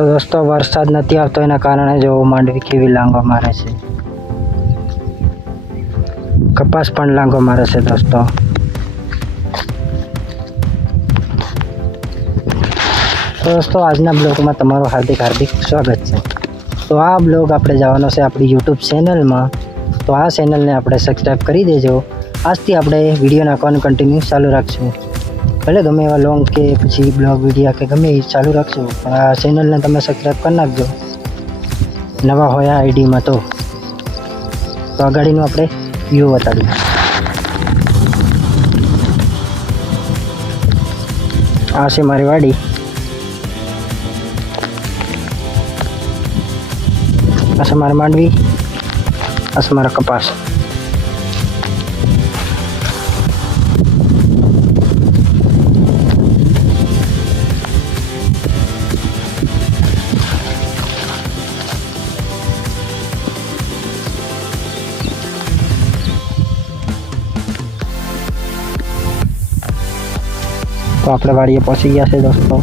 તો દોસ્તો વરસાદ નથી આવતો એના કારણે જો માંડવી કેવી લાંગો મારે છે, કપાસ પણ લાંગો મારે છે દોસ્તો। તો દોસ્તો આજના બ્લોગમાં તમારું હાર્દિક સ્વાગત છે। તો આ બ્લોગ આપણે જવાનો છે આપણી યુટ્યુબ ચેનલમાં, તો આ ચેનલને આપણે સબસ્ક્રાઈબ કરી દેજો। આજથી આપણે વિડીયો નાખવાનું કન્ટિન્યુ ચાલુ રાખશું, ભલે ગમે એવા લોંગ કે પછી બ્લોગ વિડીયો કે ગમે એ ચાલુ રાખશું, પણ આ ચેનલને તમે સબસ્ક્રાઈબ કરી નાખજો નવા હોય આ આઈડીમાં। તો આ ગાડીનું આપણે વ્યૂ બતાડીએ। આ છે મારી વાડી, આ છે મારી માંડવી, આ છે મારા કપાસ। તો આપણે વાડીએ પહોંચી ગયા છે દોસ્તો।